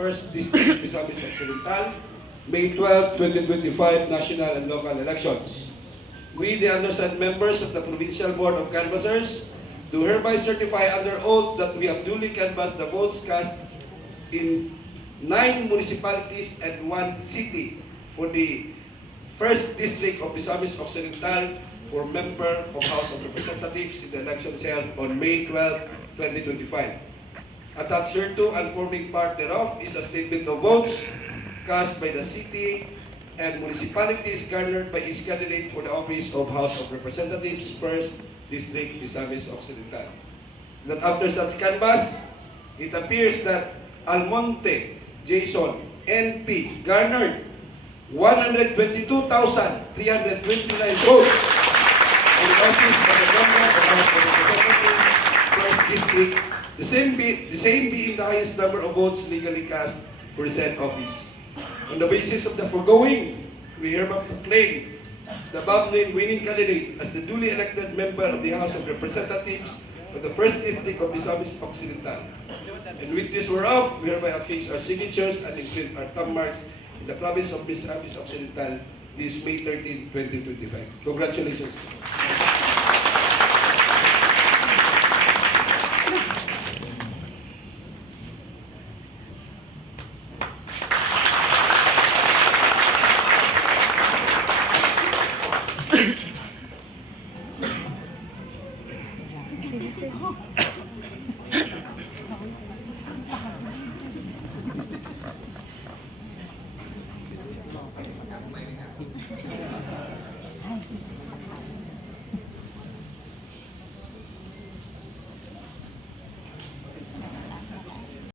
1st District, Misamis Occidental, May 12, 2025 national and local elections. We, the undersigned members of the Provincial Board of Canvassers, do hereby certify under oath that we have duly canvassed the votes cast in 9 municipalities and 1 city for the 1st District of Misamis Occidental for member of House of Representatives in the elections held on May 12, 2025. Attached hereto and forming part thereof is a statement of votes cast by the city and municipalities garnered by each candidate for the office of House of Representatives, 1st District, Misamis Occidental. That after such canvass, it appears that Almonte Jason NP garnered 122,329 votes in the office of the member of House of Representatives, 1st District, the same being the highest number of votes legally cast for said office. On the basis of the foregoing, we hereby proclaim the above-named winning candidate as the duly elected member of the House of Representatives of the 1st District of Misamis Occidental. And with this whereof, we hereby affix our signatures and imprint our thumb marks in the province of Misamis Occidental this May 13, 2025. Congratulations.